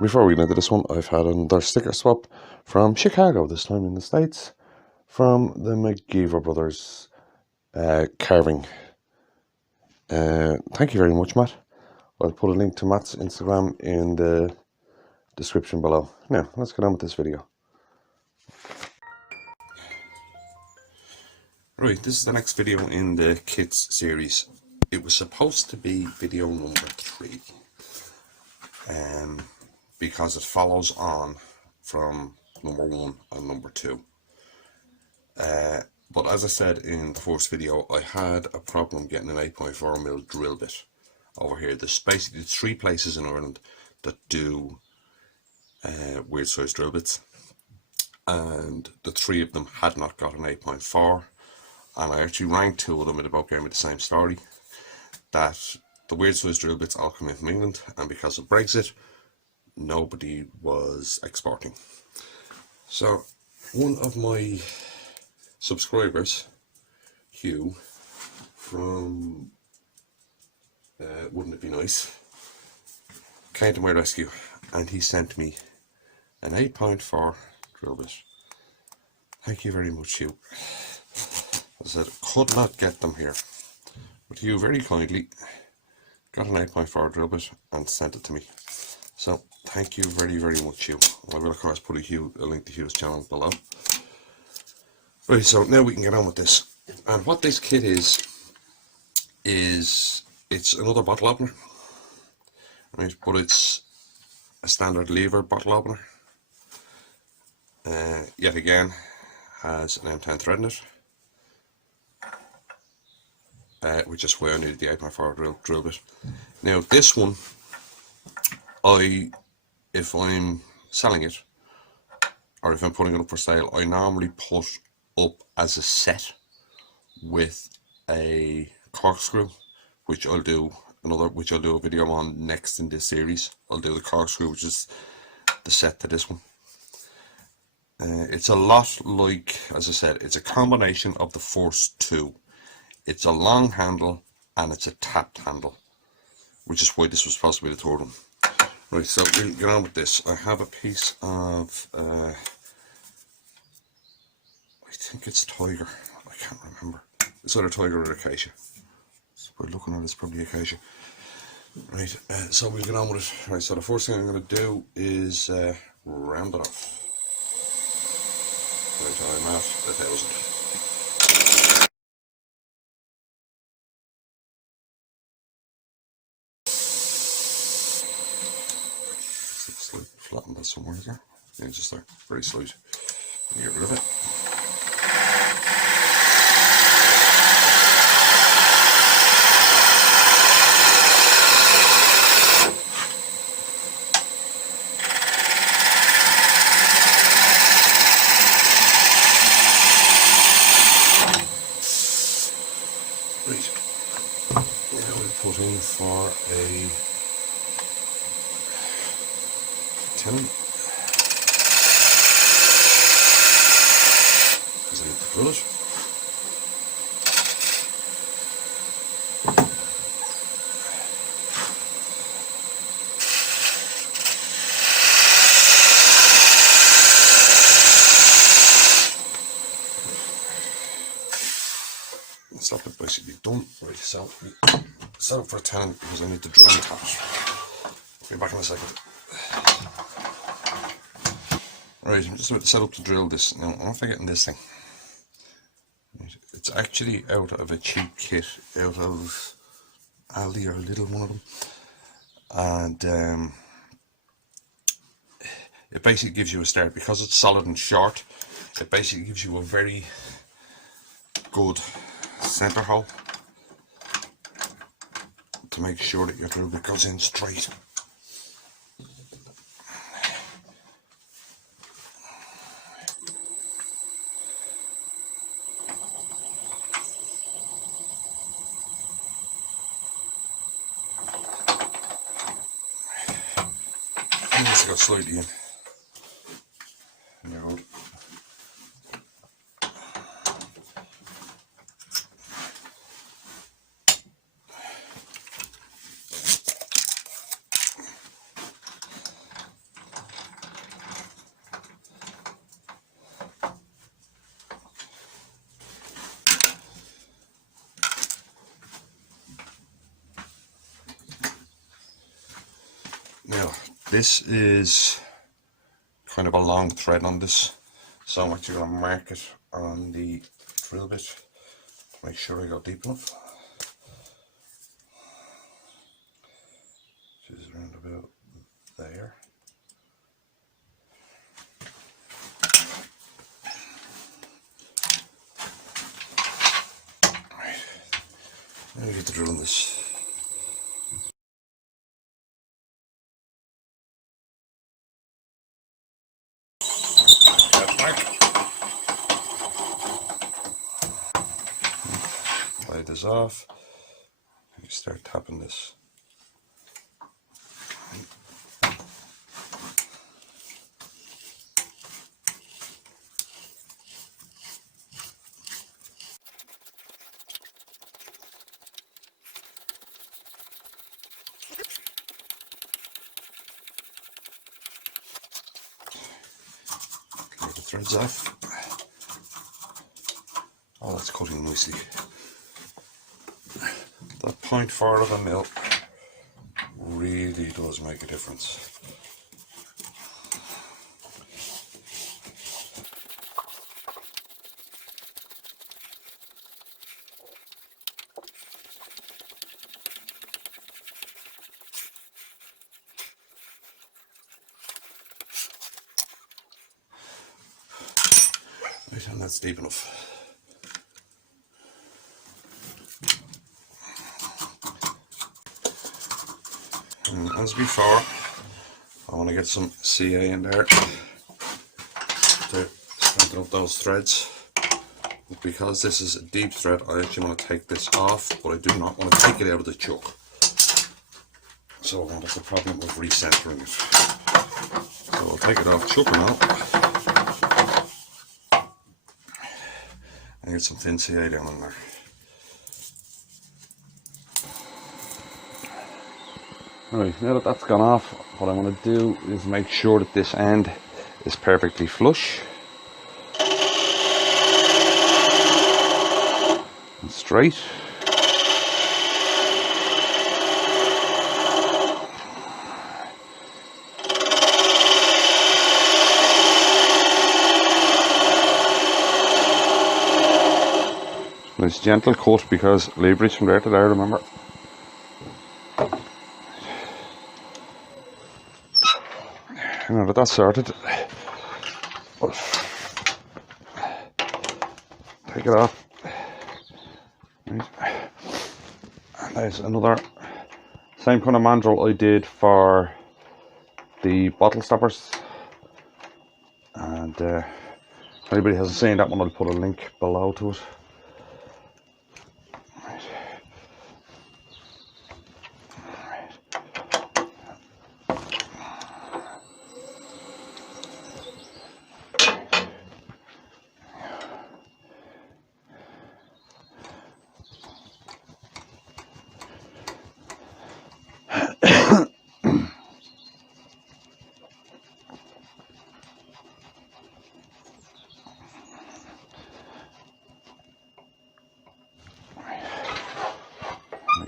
Before we get into this one, I've had another sticker swap from Chicago, this time in the States, from the McGeever Brothers carving. Thank you very much, Matt. I'll put a link to Matt's Instagram in the description below. Now, let's get on with this video. Right, this is the next video in the kits series. It was supposed to be video number 3. Because it follows on from number 1 and number 2. But as I said in the first video, I had a problem getting an 8.4mm drill bit over here. There's basically 3 places in Ireland that do weird size drill bits, and the 3 of them had not got an 8.4, and I actually rang 2 of them and they both gave me the same story, that the weird size drill bits all come in from England, and because of Brexit, nobody was exporting. So one of my subscribers, Hugh, from Wouldn't It Be Nice, came to my rescue and he sent me an 8.4 drill bit. Thank you very much, Hugh. I said, could not get them here, but Hugh very kindly got an 8.4 drill bit and sent it to me. So thank you very, very much, Hugh. I will of course put a link to Hugh's channel below. Right, so now we can get on with this. And what this kit is it's another bottle opener, right? But it's a standard lever bottle opener. Yet again, has an M10 thread in it, which is why I needed the 8.4 drill bit. Now this one, if I'm selling it, or if I'm putting it up for sale, I normally put up as a set with a corkscrew, which I'll do a video on next in this series. I'll do the corkscrew, which is the set to this one. It's a lot like, as I said, it's a combination of the first 2. It's a long handle and it's a tapped handle, which is why this was supposed to be the 3rd one. Right, so we'll get on with this. I have a piece of, I think it's tiger. I can't remember. It's either tiger or acacia. So we're looking at it's probably acacia. Right, so we'll get on with it. Right, so the first thing I'm going to do is round it off. Right, I'm at 1,000. Flatten that somewhere there. Yeah, just there. Very slight. Get rid of it. Right. Now we put in for a tenon, because I need to drill it. That's that bit basically done. Right, so we set up for a tenon because I need to drill and tap it. I'll be back in a second. Right, I'm just about to set up to drill this. Now, I'm after getting this thing. It's actually out of a cheap kit, out of Aldi or Lidl, one of them. And it basically gives you a start. Because it's solid and short, it basically gives you a very good center hole to make sure that your drill bit goes in straight. It needs to go slightly in. Now, This is kind of a long thread on this, so I'm actually going to mark it on the drill bit to make sure I go deep enough. Which is around about there. Right, now we get to drill this. Lay this off and you start tapping this. Clear the threads off. Oh, that's cutting nicely. That 0.4 of a mil really does make a difference. Right, and that's deep enough. And as before, I want to get some CA in there to strengthen up those threads. But because this is a deep thread, I actually want to take this off, but I do not want to take it out of the chuck. So I won't have the problem of recentering it. So I'll take it off chuck now and get some thin CA down in there. Alright, now that that's gone off, what I want to do is make sure that this end is perfectly flush and straight. Nice gentle cut because leverage from there to there, remember. Now that that's sorted, take it off. Right. And there's another same kind of mandrel I did for the bottle stoppers. And if anybody hasn't seen that one, I'll put a link below to it.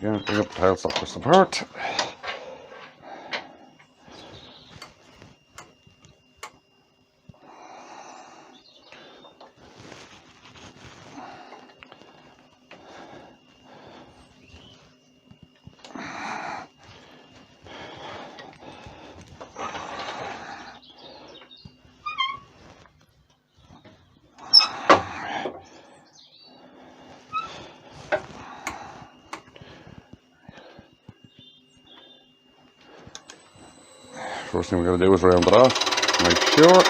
Again, bring up the tail stoppers apart. First thing we're going to do is round it off, make sure.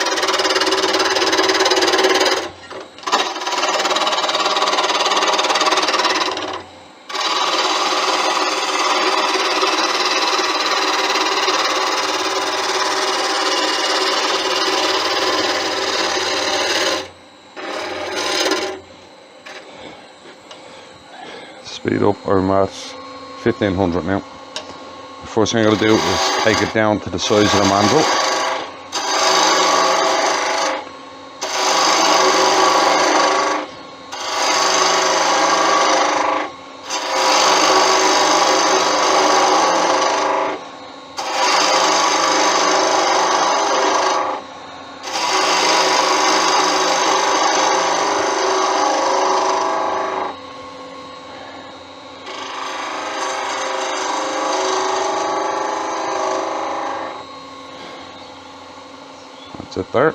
Speed up, I'm at 1500 now. The first thing I'm going to do is take it down to the size of the mandrel. sit there.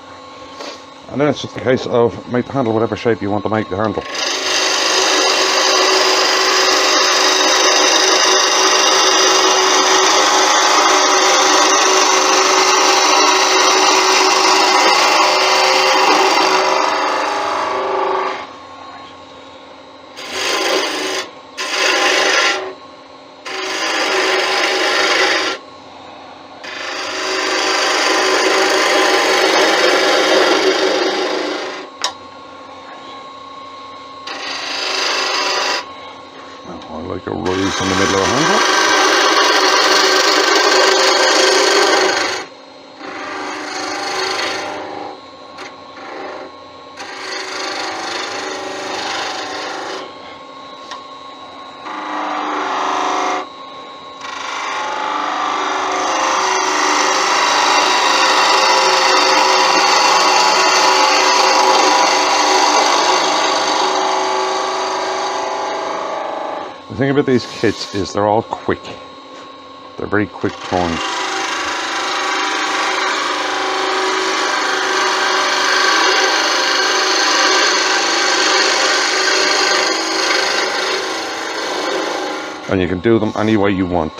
And then it's just a case of make the handle whatever shape you want to make the handle. Like a rise in the middle of the handle. The thing about these kits is they're all quick. They're very quick turns. And you can do them any way you want.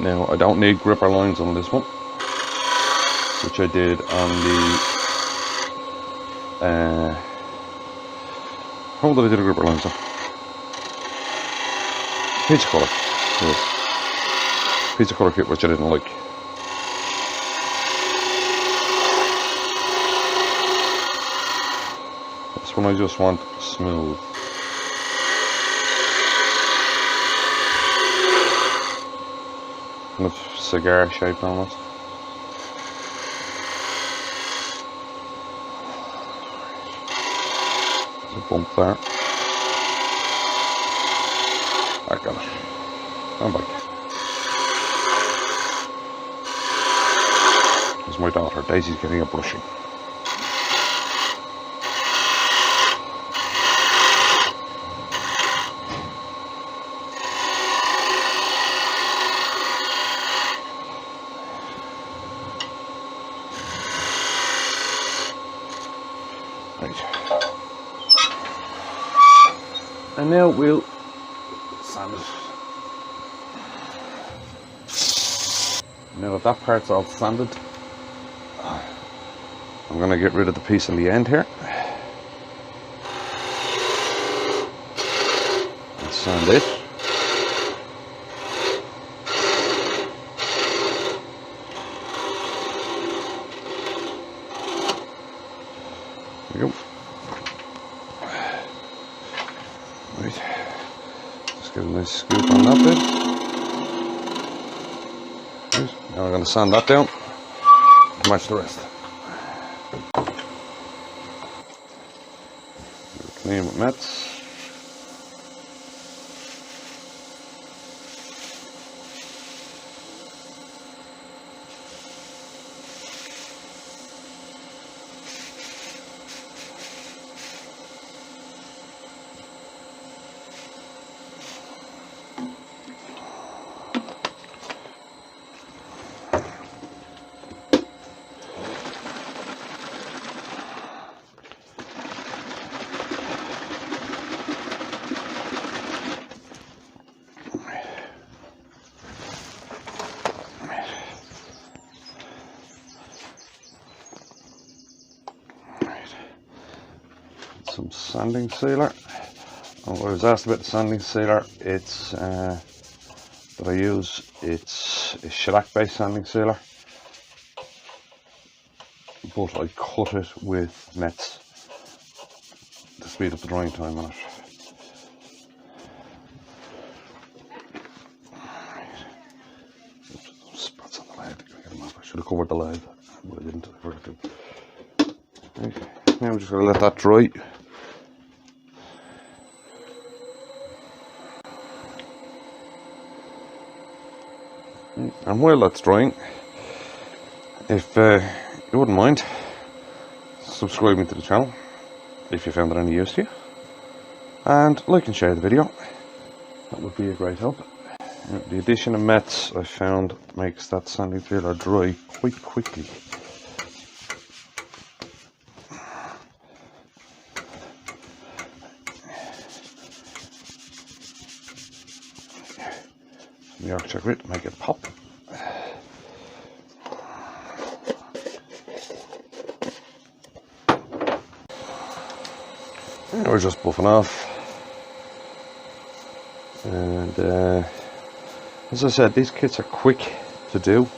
Now, I don't need gripper lines on this one, which I did on the how did I do the gripper lines on? Pizza colour. Yeah. Pizza colour kit, which I didn't like. This one I just want smooth. Kind of cigar shape almost. Bump there. I got it. I'm back. There's my daughter. Daisy's getting a brushing. Right. And now we'll sand it. Now that that part's all sanded, I'm going to get rid of the piece on the end here. And sand it. There we go. Right, just get a nice scoop on that bit. Right. Now we're going to sand that down to match the rest. Clean with mats. Some sanding sealer. And what I was asked about the sanding sealer, it's that I use, it's a shellac based sanding sealer, but I cut it with nets to speed up the drying time on it. Oops, spots on the lead. I should have covered the lead, but I didn't. I forgot to. Okay. Now we're just going to let that dry. And while that's drying, if you wouldn't mind subscribing to the channel if you found it any use to you, and like and share the video, that would be a great help. The addition of mets, I found, makes that sanding sealer dry quite quickly. Some Yorkshire grit, make it pop. And we're just buffing off. And as I said, these kits are quick to do.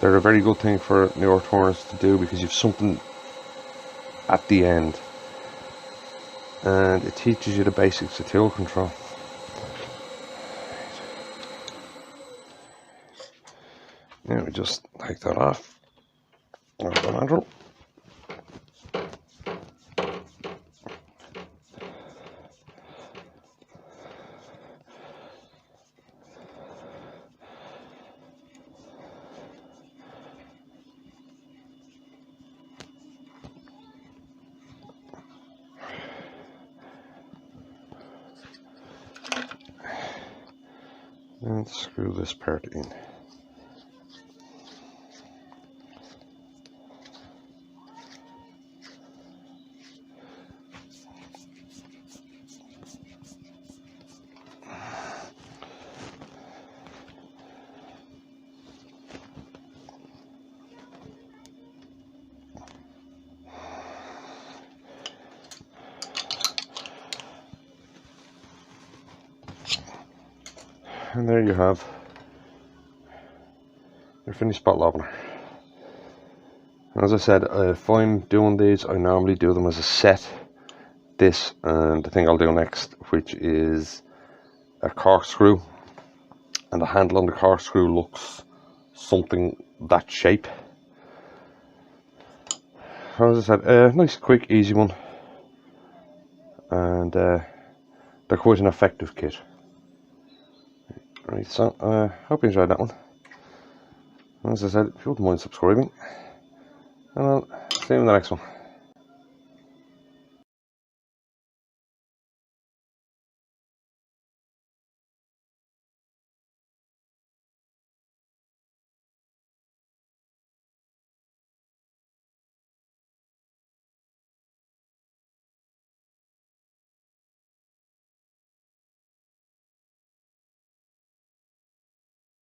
They're a very good thing for newer turners to do because you've something at the end, and it teaches you the basics of tool control. Now we just take that off. There's the mandrel. And screw this part in. And there you have your finished bottle opener. As I said, if I'm doing these, I normally do them as a set. This and the thing I'll do next, which is a corkscrew, and the handle on the corkscrew looks something that shape. As I said, a nice, quick, easy one, and they're quite an effective kit. Right, so hope you enjoyed that one. As I said, if you wouldn't mind subscribing, and I'll see you in the next one.